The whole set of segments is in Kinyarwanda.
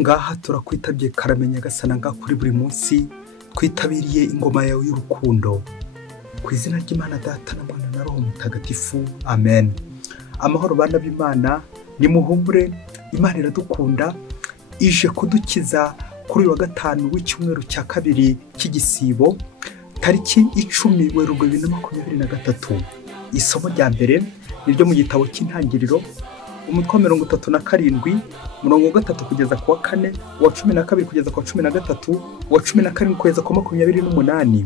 ngaha turakwitabye karamenya gasana nga kuri buri munsi twitabiriye ingoma yawe y'urukundo ku izina ry'Imana Data na Mwana na Roho Mutagatifu amen. Amahoro bana b'Imana, ni muhumure, Imana iradukunda, ije kudukiza kuri uyu wa gatanu w'icyumweru cya kabiri cy'igisibo tariki 10 Werurwe 2023. Isomo rya mbere niryo mu gitabo cy'intangiriro umutwe wa 37 umurongo wa 3 kugeza ku wa 4, wa 12 kugeza ku wa 13, wa 17 kugeza ku wa 28.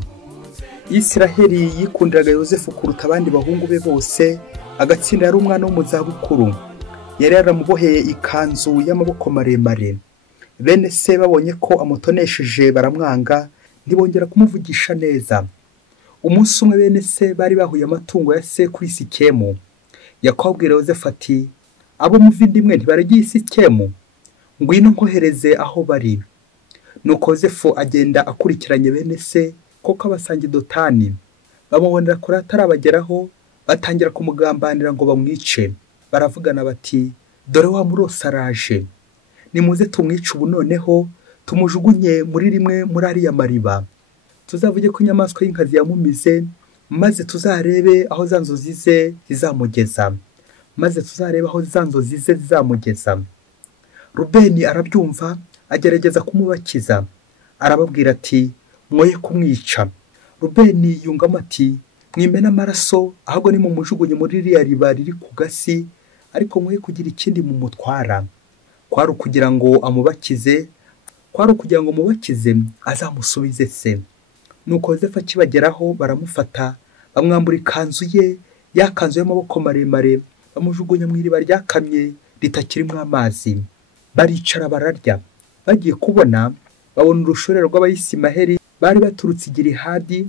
Isiraheli yikundiraga Yosefu kuruta abandi bahungu be bose, agatsinda yari umwana wo mu zabukuru. Yari yaramuboheye ikanzu y'amaboko maremare. Bene se babonye ko amutonesheje baramwanga, ntibongera kumuvugisha neza. Umunsi umwe bene se bari bahuye amatungo ya se kuri Sikemu. Yakobo abwira Yosefu ati, abo muvindimwe ntibaragiye Sikemu, ngwino nkohereze aho bari. Nuko Yosefu agenda akurikiranye bene se koko abasangi Dotani. Bamubonera kure atarabageraho, batangira kumugambanira ngo bamwice. Baravugana bati, dore wa murose araje, nimuze tumwice ubu noneho tumujugunye muri rimwe muri ariya mariba. Tuzavuge ko inyamaswa y'inkazi yamumize, maze tuzarebe aho za nzozi ze zizamugeza. Rubeni arabyumva, agerageza kumubakiza. Arababwira ati, mwoye kumwica. Rubeni yungamo ati, mwimena amaraso, ahubwo ni mumujugunye muri iriya riba riri ku gasi, ariko mwoye kugira ikindi mumutwara. Kwari ukugira ngo amubakize, azamusubize se. Nuko Yosefu akibageraho baramufata, bamwambura ikanzu ye, ya kanzu y'amaboko maremare, bamujugunya mu iriba ryakamye ritakirimo amazi. Baricara bararya. Bagiye kubona, babona urushorero rw'Abayisiraheli bari baturutse i Gilihadi,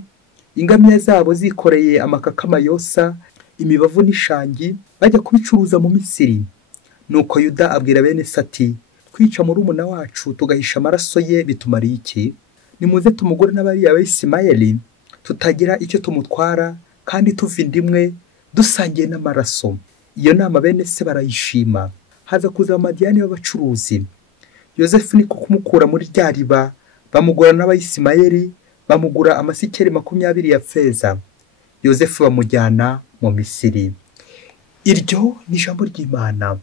ingamiya zabo zikoreye amakakama yosa, imibavu n'ishangi, bajya kubicuruza mu Misiri. Nuko Yuda abwira bene se ati, twica murumuna wacu tugahisha amaraso ye bitumariye iki? Nimuze tumugore n'abari Abayisiraheli, tutagira icyo tumutwara kandi tuvindimwe dusangiye n'amaraso. Iyo nama bene se barayishima. Haza kuza Amadiyani b'abacuruzi. Yosefu niko kumukura muri rya riba, bamugura n'Abayisiraheli, bamugura amasikeli 20 ya feza. Yosefu bamujyana mu Misiri. Iryo ni ijambo ry'Imana.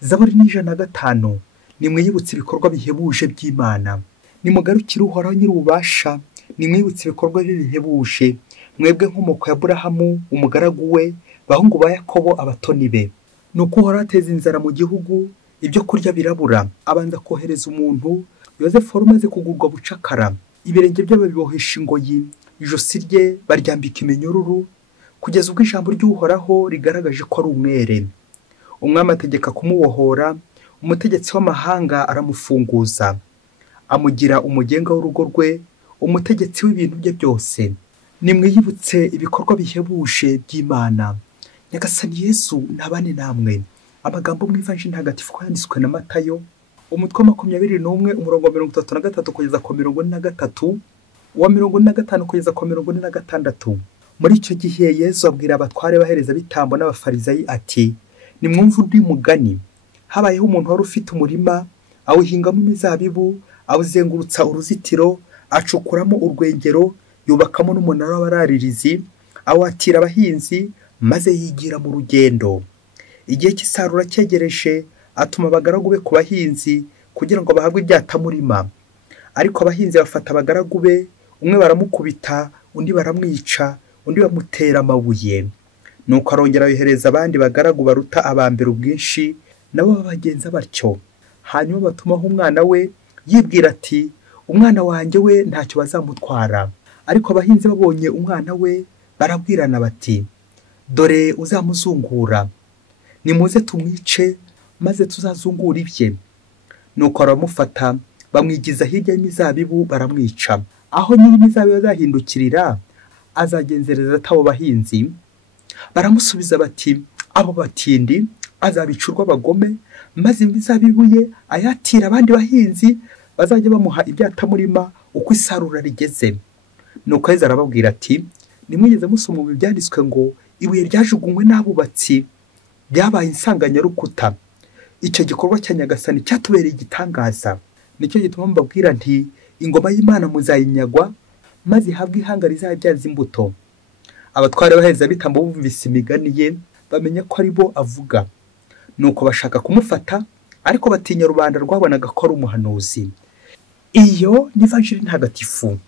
Zaburi 105. Nimwiyibutse ibikorwa bihebuje by'Imana. Nimugarukire Uhoraho nyir'ububasha, nimwibutse ibikorwa bihebuje. Mwebwe nk'umoko ya Aburahamu umugaragu we, bahungu ba Yakobo abatoni be. Nuko Uhoraho ateza inzara mu gihugu, ibyo kurya birabura. Abanza kohereza umuntu. Yosefu wari umaze kugurwa bucakara. Ibirenge bye babibohesha ingoyi, ijosi rye baryambika iminyururu, kugeza ubwo ijambo ry'Uhoraho rigaragaje ko ari umwere. Umwami ategeka kumubohora, umutegetsi w'amahanga aramufunguza. Amugira umugenga w'urugo rwe, umutegetsi w'ibintu bye byose. Nimwiyibutse ibikorwa bihebuje by'Imana. Nyagasani Yesu ntabane namwe. Amagambo mu Ivanjili ntagatifu yanditswe na Matayo, umutwe wa 21 umurongo wa 33 kugeza ku 43, wa 45 kugeza ku 46. Muri icyo gihe Yesu abwira abatware bahereza bitambo n'abafarizayi ati, nimwumva undi mugani. Habayeho umuntu wari ufite umurima, awuhingamo imizabibu, awuzengurutsa uruzitiro, acukuramo urwengero, yubakamo n'umunara w'abararirizi, awatira abahinzi, maze yigira mu rugendo. Igihe cy'isarura cyegereje, atuma abagaragu be ku bahinzi kugira ngo bahabwe ibyatamurima. Ariko abahinzi bafata abagaragu be, umwe baramukubita, undi baramwica, undi bamutera amabuye. Nuko arongera yohereza abandi bagaragu baruta abambere ubwinshi, nabo babagenza batyo. Hanyuma batumaho umwana we, yibwira ati, umwana wanjye we ntacyo bazamutwara. Ariko abahinzi babonye umwana we, barabwirana bati, dore uzamuzungura, nimuze tumwice maze tuzazungura ibye. Nuko baramufata, bamwigiza hirya y'imizabibu, baramwica. Aho nyir'imizabibu azahindukirira, azagenzereza abo bahinzi. Baramusubiza bati, abo batindi azabicurwa abagome, maze imizabibu ye ayatira abandi bahinzi, bazajya bamuha ibyatamurima uko isarura rigeze. Nuko Yesu arababwira ati, nimwigeze musoma mu byanditswe ngo ibuye ryajugunywe n'abubatsi byabaye insanganyarukuta. Icyo gikorwa cya Nyagasani cyatubereye igitangaza. nicyo gituma mbabwira nti ingoma y'Imana muzayinyagwa maze ihabwe ihanga rizabyaza imbuto. Abatware b'abaherezabitambo bumvise imigani ye bamenya ko ari bo avuga, nuko bashaka kumufata, ariko batinya rubanda rwabonaga ko ari umuhanuzi. Iyo ni ivanjiri ntagatifu.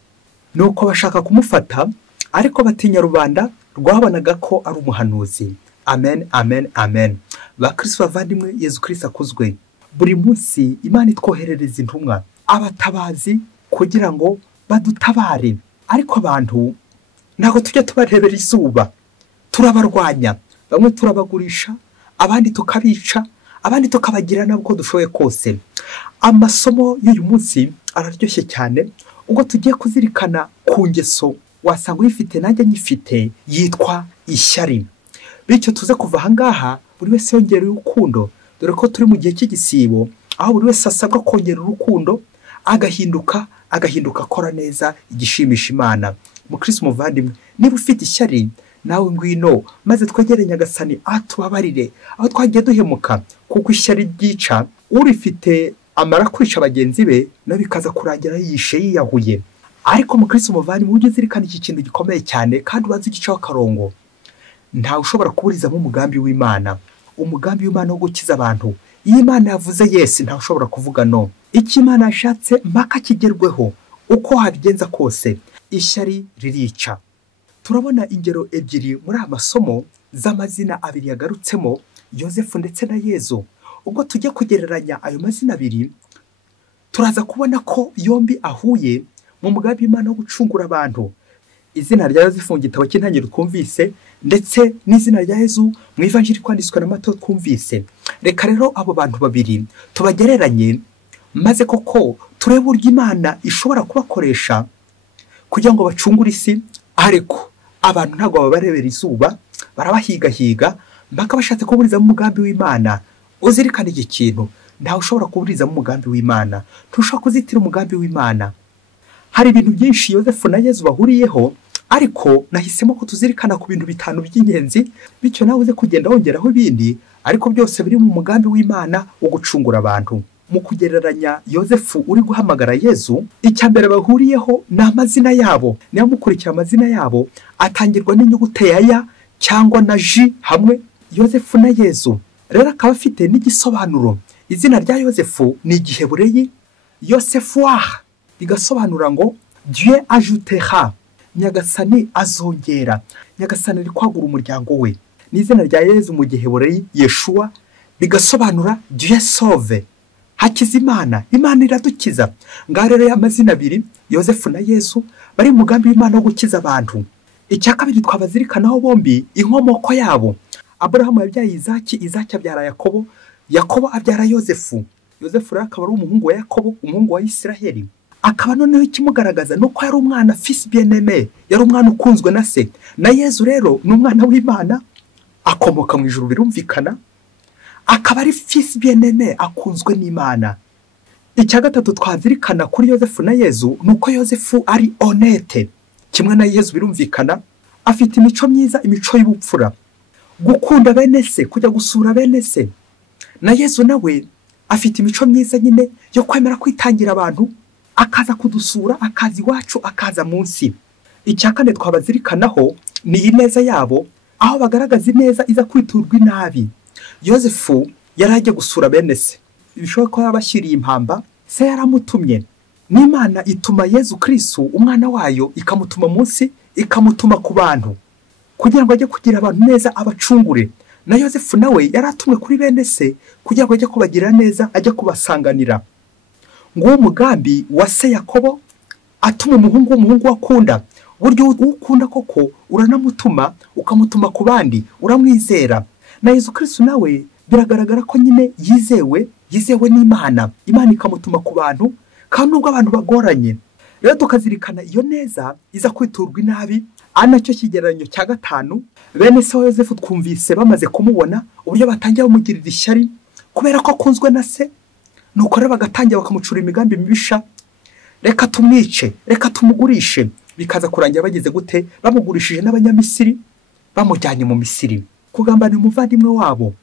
Nuko bashaka kumufata, ariko batinya rubanda rwabonaga ko ari umuhanuzi. Amen, amen, amen. Bakristo bavandimwe, Yezu Kristo akuzwe. Buri munsi Imana itwoherereza intumwa, abatabazi, kugira ngo badutabare. Ariko abantu ntabwo tujya tubarebera izuba, turabarwanya. Bamwe turabagurisha, abandi tukabica, abandi tukabagira nabo uko dushoboye kose. Amasomo y'uyu munsi araryoshye cyane, ubwo tugiye kuzirikana ku ngeso wasanga uyifite nanjye nyifite, yitwa ishyari. Bityo tuze kuva aha ngaha buri wese yongera urukundo, dore ko turi mu gihe cy'igisibo, aho buri wese asabwa kongera urukundo, agahinduka akora neza igishimisha Imana. Mukristo muvandimwe, niba ufite ishyari, nawe ngwino maze twegere Nyagasani atubabarire aho twagiye duhemuka, kuko ishyari ryica, urifite amara kwica bagenzi be, no bikaza kurangira yishe yiyahuye. Ariko mukristo muvandimwe, ujye uzirikana iki kintu gikomeye cyane, kandi ubanze ugicaho akarongo. Ntawe ushobora kuburizamo umugambi w'Imana, umugambi w'Imana wo gukiza abantu. Iyo Imana yavuze yes, ntawe ushobora kuvuga no. Icyo Imana yashatse mpaka kigerweho, uko wabigenza kose. Ishyari ririca. Turabona ingero ebyiri muri amasomo z'amazina abiri yagarutsemo, Yosefu ndetse na Yezu. Ubwo tujye kugereranya ayo mazina abiri, turaza kubona ko yombi ahuye mu mugambi w'Imana wo gucungura abantu. Izina rya Yosefu mu gitabo cy'intangiriro twumvise, ndetse n'izina rya Yezu mu ivanjiri kwanditswe na Matayo twumvise. Reka rero abo bantu babiri tubagereranye, maze koko turebe uburyo Imana ishobora kubakoresha kugira ngo bacungure isi. Ariko abantu ntabwo babarebera izuba, barabahigahiga mpaka bashatse kuburiza mu mugambi w'Imana. Uzirikane iki kintu, ntawe ushobora kuburiza mu mugambi w'Imana, ntushobora kuzitira umugambi w'Imana. Hari ibintu byinshi Yosefu na Yezu bahuriyeho, ariko nahisemo ko tuzirikana ku bintu bitanu by'ingenzi, bityo nawe uze kugenda wongeraho ibindi, ariko byose biri mu mugambi w'Imana wo gucungura abantu. Mu kugereranya Yosefu uri guhamagara Yezu, icya mbere bahuriyeho ni amazina yabo. Niyo mukurikira amazina yabo, atangirwa n'inyuguti ya ya cyangwa na ji hamwe, Yosefu na Yezu. Rero akaba afite n'igisobanuro. Izina rya Yosefu ni igihebureyi Yosefwah, rigasobanura ngo Dieu ajoutera, Nyagasani azongera, Nyagasani ari kwagura umuryango we. N'izina rya Yezu mu gihebureyi Yeshua, rigasobanura Dieu sauve, Hakizimana, Imana iradukiza. Ngaho rero y'amazina abiri, Yosefu na Yezu, bari mu mugambi w'Imana wo gukiza abantu. Icya kabiri twabazirikanaho bombi inkomoko yabo. Aburahamu yabyaye Izaki, Izaki abyara Yakobo, Yakobo abyara Yosefu. Yosefu rero akaba ari umuhungu wa Yakobo, umuhungu wa Isiraheli. Akaba noneho ikimugaragaza nuko yari umwana fils bien-aimé, yari umwana ukunzwe na se. Na Yezu rero ni umwana w'Imana, akomoka mu ijuru birumvikana, akaba ari fils bien-aimé, akunzwe n'Imana. Icya gatatu twazirikana kuri Yosefu na Yezu nuko Yosefu ari honnête, kimwe na Yezu birumvikana, afite imico myiza, imico y'ubupfura, gukunda bene se, kujya gusura bene se. Na Yezu nawe afite imico myiza nyine yo kwemera kwitangira abantu, akaza kudusura, akaza iwacu, akaza munsi. Icya kane twabazirikanaho ni ineza yabo, aho bagaragaza ineza iza kwiturwa inabi. Yosefu yaraje gusura bene se, bishoboka ko yabashyiriye impamba, se yaramutumye. N'Imana ituma Yezu Kristo umwana wayo, ikamutuma munsi, ikamutuma ku bantu, kugira ngo ajye kugira abantu neza, abacungure. Na Yosefu nawe yaratumwe kuri bene se kugira ngo ajye kubagira neza, ajye kubasanganira. Nguwo umugambi wa se Yakobo, atuma umuhungu wakunda. Buryo ukunda koko uranamutuma, ukamutuma ku bandi, uramwizera. Na Yezu Kristo nawe biragaragara ko nyine yizewe n'Imana, Imana ikamutuma ku bantu, kandi nubwo abantu bagoranye. Rero tukazirikana iyo neza iza kwiturwa inabi. Anacyo kigereranyo cya gatanu, bene se wa Yosefu twumvise bamaze kumubona uburyo batangiye bamugirira ishyari kubera ko akunzwe na se. Nuko rero bagatangira bakamucura imigambi mibisha, reka tumwice, reka tumugurishe. Bikaza kurangira bageze gute? Bamugurishije n'Abanyamisiri, bamujyanye mu Misiri kugambana umuvandimwe wabo.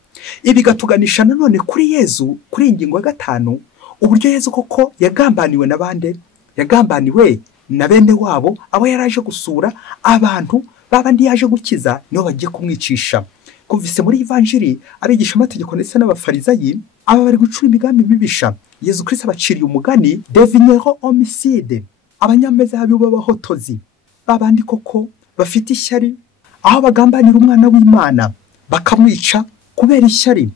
Ibi gatuganisha nanone kuri Yezu, kuri ingingo ya gatanu, uburyo Yezu koko yagambaniwe n'abande, yagambaniwe na bene wabo abo yaraje gusura, abantu babandi yaje gukiza nibo bagiye kumwicisha. Kumvise muri Ivanjiri abigisha amategeko ndetse n'abafarizayi aba bari gucura imigambi mibisha. Yezu Kristo abaciriye umugani devinero homicide, abanyameza b'abahotozi, babandi koko bafite ishyari, aho bagambanira umwana w'Imana bakamwica kubera ishyari.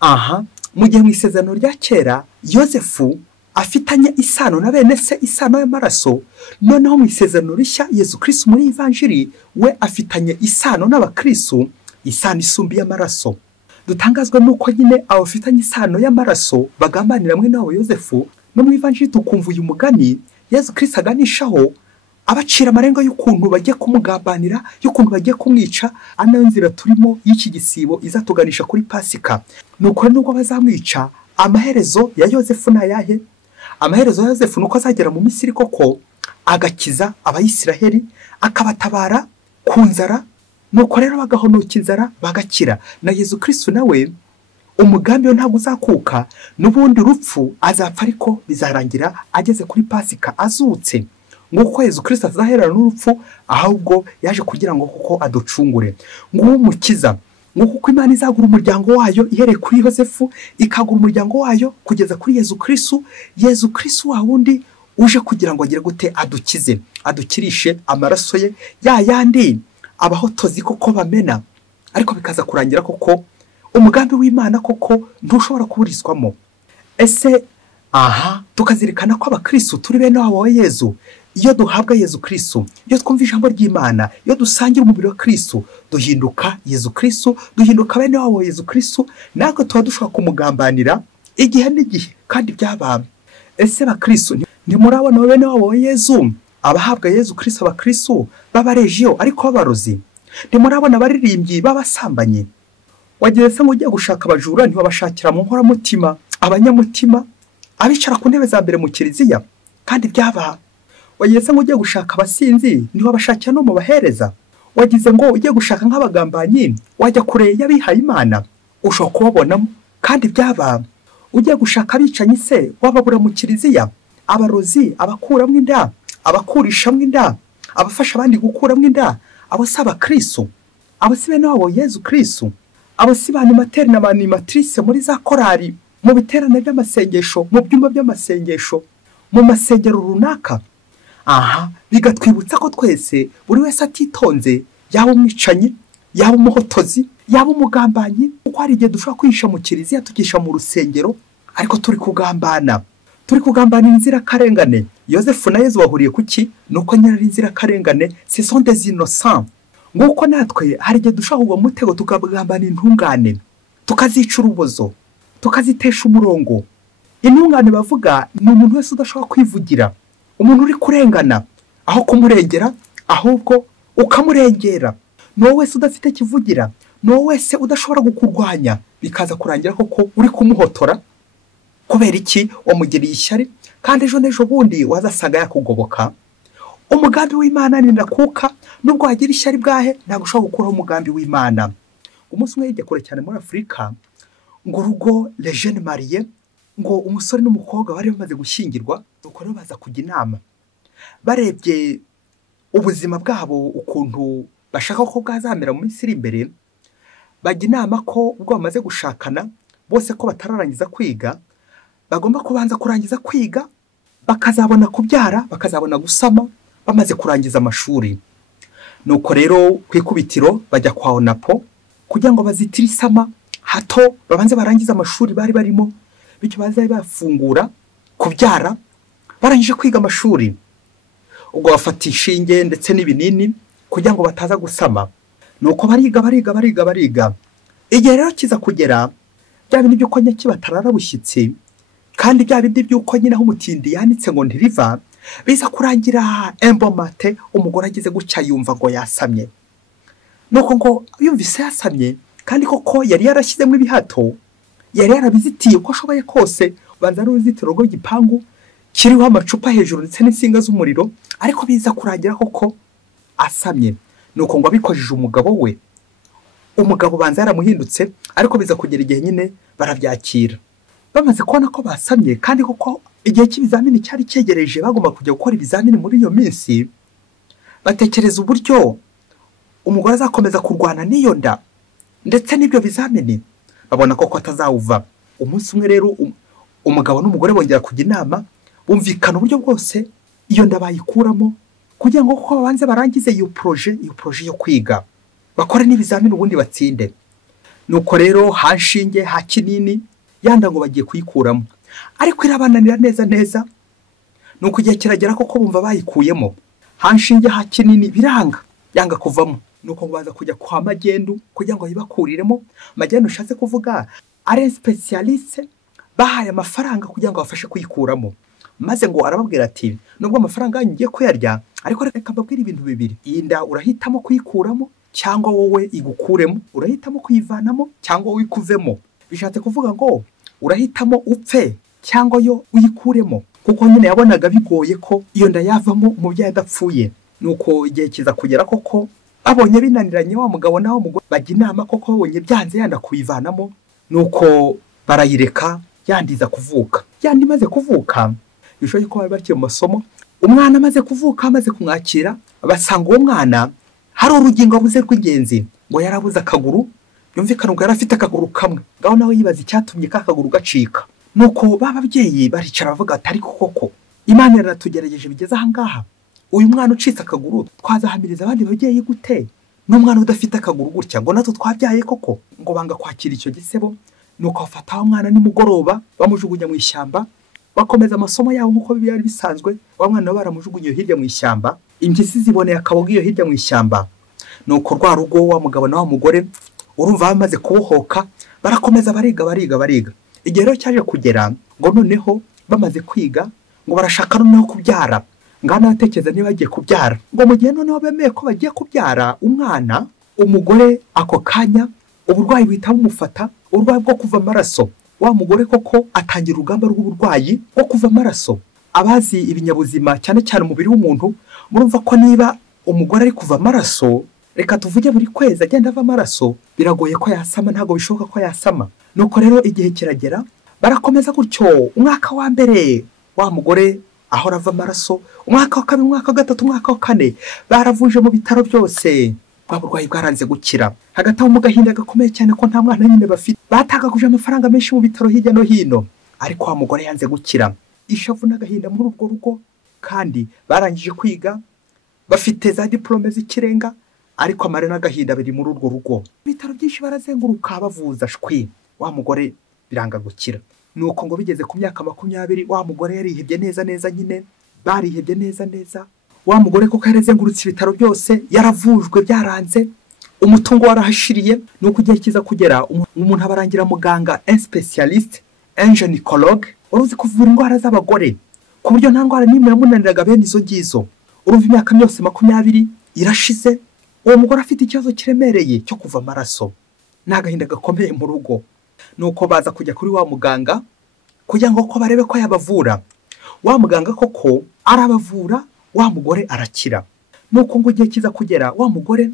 Aha mu gihe mu isezerano rya kera Yosefu afitanye isano na bene se, isano y'amaraso, noneho mu isezerano rishya Yezu Kristo muri Ivanjiri we afitanye isano n'abakristo, isano isumbi y'amaraso. Dutangazwa nuko nyine abafitanye isano y'amaraso bagambanira mwene wabo Yosefu, no mu Ivanjiri tukumva uyu mugani Yezu Kristo aganishaho abacira amarenga y'ukuntu bagiye kumugambanira, y'ukuntu bagiye kumwica. Anayo nzira turimo y'iki gisibo izatuganisha kuri Pasika. Nuko nubwo bazamwica, amaherezo ya Yosefu nayahe? Amaherezo ya Yosefu nuko azagera mu Misiri koko agakiza abayisiraheli, akabatabara ku nzara, nuko rero bagahonoka inzara bagakira. Na Yezu Kristo nawe umugambi we ntabwo uzakuka, n'ubundi rupfu azapfa ariko bizarangira ageze kuri Pasika azutse. Nguko Yezu Kristo azaherana n'urupfu, ahubwo yaje kugira ngo kuko aducungure. Nguwo umukiza, nguko Imana izagura umuryango wayo ihereye kuri Yosefu, ikagura umuryango wayo kugeza kuri Yezu Kristo. Yezu Kristo wa wundi uje kugira ngo agire gute adukize, adukirishe amaraso ye ya yandi abahotozi koko bamena, ariko bikaza kurangira koko umugambi w'Imana koko ntushobora kuburizwamo. Ese aha tukazirikana ko abakristo turi bene wabo wa Yezu. Iyo duhabwa Yezu Kristo, iyo twumva ijambo ry'Imana, iyo dusangira umubiri wa Kristo, duhinduka Yezu Kristo, duhinduka bene wabo wa Yezu Kristo, ntabwo tuba dushobora kumugambanira igihe n'igihe kandi byabamye. Ese bakristo ntimurabona bene wabo wa Yezu abahabwa Yezu Kristo, abakristo b'abarejiyo ariko b'abarozi? Ntimurabona abaririmbyi b'abasambanyi? Wagiye se ngo ugiye gushaka abajura ntibabashakira mu nkoramutima, abanyamutima, abicara ku ntebe za mbere mu kiliziya kandi byaba. Wagiye se ngo ugiye gushaka abasinzi ntibabashakira no mu bahereza? Wagize ngo ugiye gushaka nk'abagambanyi wajya kure y'abihaye Imana ushobora kubabonamo kandi byaba. Ugiye gushaka abicanyi se wababura mu kiliziya? Abarozi, abakuramo inda, abakurishamo inda, abafasha abandi gukuramo inda, abo si abakristo? Abo si bene wabo Yezu Kristo? Abo si banimateri na banimatrice muri za korari, mu biterane by'amasengesho, mu byumba by'amasengesho, mu masengero runaka? Aha bigatwibutsa ko twese buri wese atitonze, yaba umwicanyi, yaba umuhotozi, yaba umugambanyi, kuko hari igihe dushobora kwihisha mu kiliziya, tukisha mu rusengero, ariko turi kugambana, turi kugambanira inzirakarengane. Yosefu na Yezu bahuriye kuki? Nuko nyine ari inzirakarengane, ce sont des innocents. Nguko natwe hari igihe dushobora kugwa mu mutego tukagambanira intungane, tukazica urubozo, tukazitesha umurongo. Intungane bavuga ni umuntu wese udashobora kwivugira, umuntu uri kurengana, aho kumurengera ahubwo ukamurengera. Ni wowe wese udafite kivugira, ni wowe wese udashobora gukurwanya, bikaza kurangira koko uri kumuhotora. Kubera iki? Wamugiriye ishyari kandi ejo n'ejo bundi wazasanga yakugoboka. Umugambi w'Imana ni ndakuka, nubwo wagira ishyari bwahe ntabwo ushobora gukuraho umugambi w'Imana. Umunsi umwe yijya kure cyane muri Afurika, ngo urugo les jeunes mariés, ngo umusore n'umukobwa bari bamaze gushyingirwa, nuko rero baza kujya inama. Barebye ubuzima bwabo ukuntu bashaka ko bwazamera mu minsi iri imbere, bajya inama ko ubwo bamaze gushakana bose ko batararangiza kwiga, bagomba kubanza kurangiza kwiga, bakazabona kubyara, bakazabona gusama bamaze kurangiza amashuri. Nuko rero kwikubitiro bajya kwa Onapo kugira ngo bazitire isama hato babanze barangiza amashuri bari barimo, bityo bazaye bafungura kubyara barangije kwiga amashuri. Ubwo bafata inshinge ndetse n'ibinini kugira ngo bataza gusama. Nuko bariga. Igihe rero kiza kugera, bya bindi by'uko nyaki batarara bushyitsi, kandi bya bindi by'uko nyine aho umutindi yanitse ngo ntiriva, biza kurangira embomate umugore agize gutya yumva ngo yasamye. Nuko ngo yumvise yasamye, kandi koko yari yarashyizemo ibihato, yari yarabizitiye uko ashoboye kose, banza n'uruzitiro rw'igipangu kiriho amacupa hejuru ndetse n'insinga z'umuriro, ariko biza kurangira koko asamye. Nuko ngo abikojeje umugabo we, umugabo banza yaramuhindutse, ariko biza kugera igihe nyine barabyakira. bamaze kubona ko basamye kandi koko igihe cy'ibizamini cyari cyegereje bagomba kujya gukora ibizamini muri iyo minsi, batekereza uburyo umugore azakomeza kurwana n'iyo nda ndetse n'ibyo bizamini, babona koko atazawuva. Umunsi umwe rero umugabo n'umugore bongera kujya inama, bumvikana uburyo bwose iyo nda bayikuramo kugira ngo koko babanze barangize iyo proje yo kwiga, bakore n'ibizamini ubundi batsinde. Nuko rero hashinge ha kinini yanda ngo bagiye kuyikuramo, ariko irabananira neza. Nuko igihe kiragera koko bumva bayikuyemo, hashinge ha kinini biranga, yanga kuvamo. Nuko baza kujya kwa magendu kugira ngo yibakuriremo. Magendu ushatse kuvuga ari specialiste, bahaye amafaranga kugira ngo bafashe kuyikuramo. Maze ngo arababwira ati nubwo amafaranga ngiye kuyarya, ariko reka mbabwire ibintu bibiri, iyi nda urahitamo kuyikuramo cyangwa wowe igukuremo, urahitamo kuyivanamo cyangwa wowe ikuvemo. Bishatse kuvuga ngo urahitamo upfe cyangwa yo uyikuremo, kuko nyine yabonaga bigoye ko iyo nda yavamo mu byaha adapfuye. Nuko igihe kiza kugera koko abonye binaniranye, wa mugabo naho umugore bajya inama koko babonye byanze yanda kuyivanamo. Nuko barayireka yandiza kuvuka. Yandi maze kuvuka, bishoboye ko bari bakiri mu masomo, umwana amaze kuvuka, amaze kumwakira, basanga uwo mwana hari urugingo abuze rw'ingenzi, ngo yarabuze akaguru. Yumvikana ngo yarafite akaguru kamwe, ngaho nawe yibaza icyatumye ka kaguru gacika. Nuko bababyeyi baricara bavuga ati ariko koko Imana yaratugerageje bigeze aha ngaha, uyu mwana ucitse akaguru twazahamiriza abandi babyeyi gute n'umwana udafite akaguru gutya, ngo natwe twabyaye koko? Ngo banga kwakira icyo gisebo. Nuko bafata wa mwana nimugoroba bamujugunya mu ishyamba, bakomeza amasomo yabo nk'uko byari bisanzwe. Wa mwana baramujugunye hirya mu ishyamba, impyisi ziboneye akaboga iyo hirya mu ishyamba. Nuko rwa rugo wa mugabo na wa mugore urumva bamaze kubohoka, barakomeza bariga. Igihe rero cyaje kugera ngo noneho bamaze kwiga ngo barashaka noneho kubyara. Ngana batekereza niba bagiye kubyara, ngo mu gihe noneho bemeye ko bagiye kubyara umwana, umugore ako kanya uburwayi buhita bumufata, uburwayi bwo kuva amaraso. Wa mugore koko atangira urugamba rw'uburwayi bwo kuva amaraso. Abazi ibinyabuzima cyane cyane umubiri w'umuntu murumva ko niba umugore ari kuva amaraso, reka tuvuge buri kwezi agenda ava amaraso, biragoye ko yasama, ntago bishoboka ko yasama. Nuko rero igihe kiragera barakomeza gutyo. Umwaka wa mbere wa mugore ahora ava amaraso, umwaka wa kabiri, umwaka wa gatatu, umwaka wa kane baravuje mu bitaro byose, bwa burwayi bwaranze gukira. Hagati aho mu gahinda gakomeye cyane ko nta mwana nyine bafite, batagaguje amafaranga menshi mu bitaro hirya no hino, ariko wa mugore yanze gukira. Ishavu n'agahinda muri urwo rugo, kandi barangije kwiga bafite za diplome z'ikirenga, ariko amare n'agahinda biri muri urwo rugo. Ibitaro byinshi barazenguruka bavuza shwi, wa mugore biranga gukira. Nuko ngo bigeze ku myaka 20, wa mugore yarihebye neza nyine, barihebye neza. Wa mugore koko yarazengurutse ibitaro byose, yaravujwe byaranze, umutungo warahashiriye. Nuko igihe kiza kugera umuntu abarangira muganga, un spécialiste, un gynécologue, uruzi kuvura indwara z'abagore ku buryo nta ndwara n'imwe yamunaniraga bene izo ngizo. Urumva imyaka yose 20 irashize, uwo mugore afite ikibazo kiremereye cyo kuva amaraso, n'agahinda gakomeye mu rugo. Nuko baza kujya kuri wa muganga kugira ngo ko barebe ko yabavura. Wa muganga koko arabavura, wa mugore arakira. Nuko ngo igihe kiza kugera, wa mugore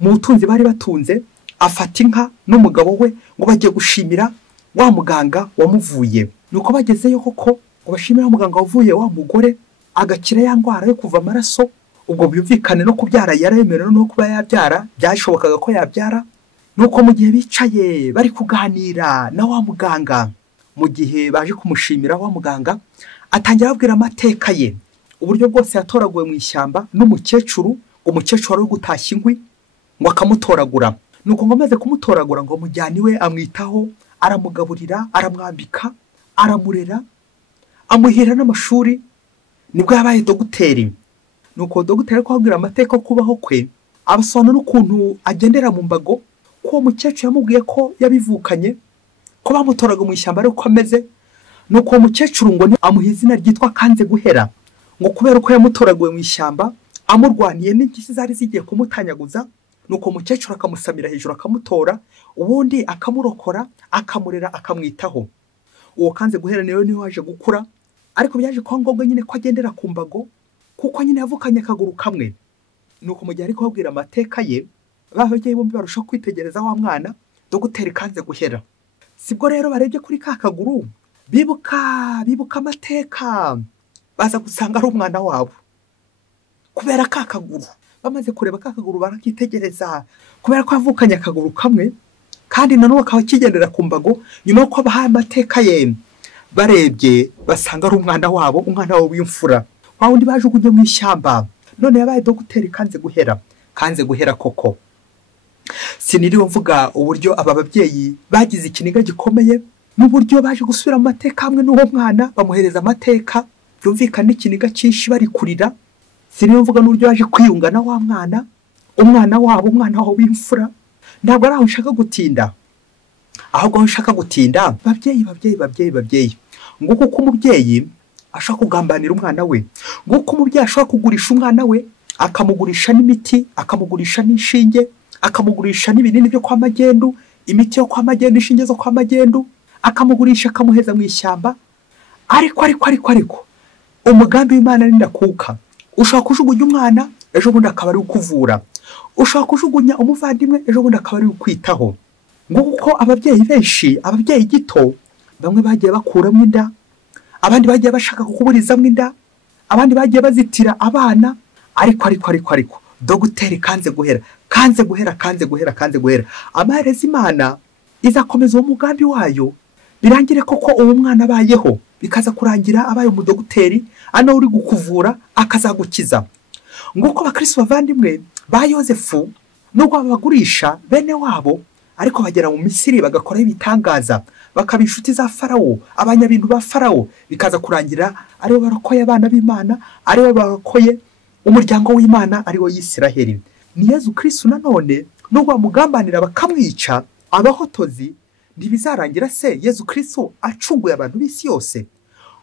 mu butunzi bari batunze afata inka n'umugabo we ngo bagiye gushimira wa muganga wamuvuye. Nuko bagezeyo koko ngo bashimira muganga wavuye wa mugore agakira ya ndwara yo kuva amaraso. Ubwo byumvikane no kubyara yaremerewe no kuba yabyara, byashobokaga ko yabyara. Nuko mu gihe bicaye bari kuganira na wa muganga, mu gihe baje kumushimira, wa muganga atangira ababwira amateka ye, uburyo bwose yatoraguwe mu ishyamba n'umukecuru, umukecuru wari gutashya inkwi ngo akamutoragura. Nuko ngo amaze kumutoragura ngo mujyani we amwitaho, aramugaburira, aramwambika, aramurera, amuhira n'amashuri, nibwo yabaye dogiteri. Nuko dogiteri ko abwira amateka kubaho kwe, abasobanura n'ukuntu agendera mu mbago, ko umukecuru yamubwiye ko yabivukanye, ko bamutoraga mu ishyamba ariko ameze. Nuko umukecuru ngo ni amuha izina ryitwa kanze guhera, ngo kubera ko yamutoraguwe mu ishyamba amurwaniye n'impyisi zari zigiye kumutanyaguza. Nuko umukecuru akamusamira hejuru akamutora, ubundi akamurokora, akamurera, akamwitaho. Uwo kanze guhera niwe waje gukura, ariko byaje kwa ngombwa nyine ko agendera ku mbago, kuko nyine yavukanye akaguru kamwe. Nuko mu gihe ariko babwira amateka ye, babyeyi bombi barusha kwitegereza wa mwana dogiteri kanze guhera. Sibwo rero barebye kuri ka kaguru bibuka amateka, baza gusanga ari umwana wabo kubera ka kaguru. Bamaze kureba ka kaguru barakitegereza kubera ko avukanye akaguru kamwe kandi nanuwe akaba kigendera ku mbago. Nyuma y'uko bahaye amateka ye, barebye basanga ari umwana wabo w'imfura, wa wundi bajugunye mu ishyamba. None yabaye dogiteri kanze guhera koko. Siniriwe mvuga uburyo aba babyeyi bagize ikiniga gikomeye, n'uburyo baje gusubira mu mateka hamwe n'uwo mwana bamuhereza amateka, byumvikana ikiniga cyinshi bari kurira. Siniriwe mvuga n'uburyo baje kwiyunga na wa mwana, umwana wabo w'imfura. Ntabwo ari aho nshaka gutinda, ahubwo aho nshaka gutinda, babyeyi, nguko uko umubyeyi ashaka kugambanira umwana we, nguko umubyeyi ashaka kugurisha umwana we, akamugurisha n'imiti, akamugurisha n'inshinge, akamugurisha n'ibinini byo kwa magendu, imiti yo kwa magendu, inshinge zo kwa magendu, akamugurisha akamuheza mu ishyamba. Ariko umugambi w'Imana ni ndakuka. Ushaka kujugunya umwana, ejo bundi akaba ari ukuvura. Ushaka kujugunya umuvandimwe, ejo bundi akaba ari ukwitaho. Nguko ababyeyi benshi, ababyeyi gito, bamwe bagiye bakuramo inda, abandi bagiye bashaka kukuburizamo inda, abandi bagiye bazitira abana. Ariko dogiteri kanze guhera. Amaherezo Imana izakomeza uwo mugambi wayo, birangire koko uwo mwana abayeho, bikaza kurangira abaye umudogiteri, ano uri gukuvura akazagukiza. Nguko abakristo bavandimwe ba Yozefu, nubwo babagurisha bene wabo, ariko bagera mu Misiri bagakora ibitangaza, bakaba inshuti za Farawo, abanyabintu ba Farawo, bikaza kurangira aribo barokoye abana b'Imana, aribo barokoye umuryango w'Imana, ariwo Yisiraheli. Ni Yezu Kristo nanone nubwo bamugambanira bakamwica, abahotozi, ntibizarangira se Yezu Kristo acunguye abantu b'isi yose.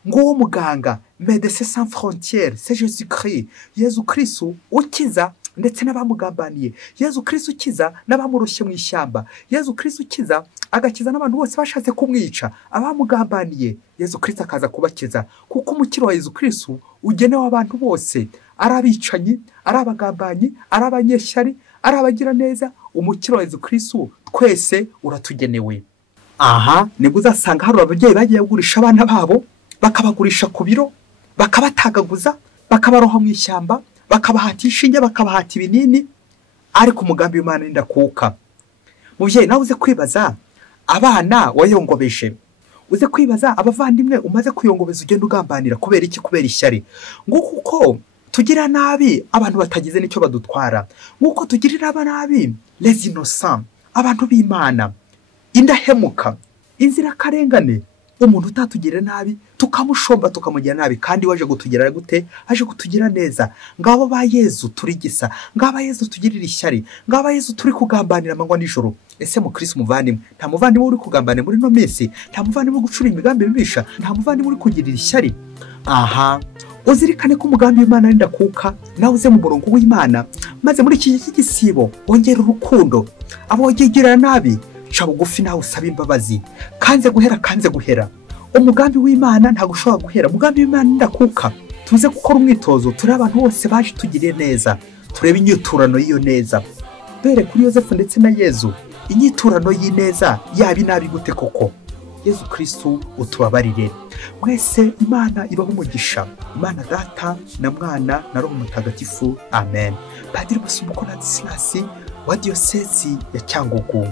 Nguwo muganga, Médecins Sans Frontières, c'est Jésus Christ. Yezu Kristo ukiza ndetse n'abamugambaniye, Yezu Kristo ukiza n'abamuroshye mu ishyamba, Yezu Kristo ukiza agakiza n'abantu bose bashatse kumwica, abamugambaniye, Yezu Kristo akaza kubakiza. Kuko umukiro wa Yezu Kristo ugenewe abantu bose, ari abicanyi, ari abagambanyi, ari abanyeshyari, ari abagira neza. Umukiro wa Yezu Kristo twese uratugenewe. Aha nibwo uzasanga hari ababyeyi bagiye kugurisha abana babo, bakabagurisha ku biro, bakabatagaguza, bakabaroha mu ishyamba, bakabahata inshinge, bakabahata ibinini. Ariko umugambi w'Imana ni ndakuka. Mubyeyi nawe uze kwibaza abana wayongobeje, uze kwibaza abavandimwe umaze kuyongobeza, ugenda ugambanira kubera iki? Kubera ishyari. Nguko uko tugira nabi abantu batagize nicyo badutwara, nguko tugirira nabi les innocents, abantu b'Imana, indahemuka, inzirakarengane, umuntu utatugirira nabi tukamushomba tukamugira nabi, kandi waje gutugira gute? Aje kutugira neza. Ngabo ba Yezu turigisa, ngaba Yezu tugirira ishyari, ngaba Yezu turi kugambanira amanywa n'ijoro. Ese mu Kristo muvandimwe, nta muvandimwe uri kugambanira muri no minsi, nta muvandimwe uri gucura imigambi mibisha, nta muvandimwe uri kugirira ishyari. Aha uzirikane ko umugambi w'Imana ari ndakuka, nawe uze mu murongo w'Imana, maze muri iki gisibo wongera urukundo. Abo wagirira nabi, ca bugufi nawe usaba imbabazi. Kanze guhera. Umugambi w'Imana ntago ushobora guhera. Umugambi w'Imana ndakuka. Tuze gukora umwitozo, turi abantu bose baje tugiriye neza, turebe inyiturano y'iyo neza. Bere kuri Yozefu ndetse na Yezu, inyiturano y'ineza yabi nabi gute koko? Yezu Kristo utubabarire. Mwese Imana ibaho umugisha, Imana Data na Mwana na Roho Mutagatifu. Amen. Padiri Musumuko Ladislas wa Diocese ya Cyangugu.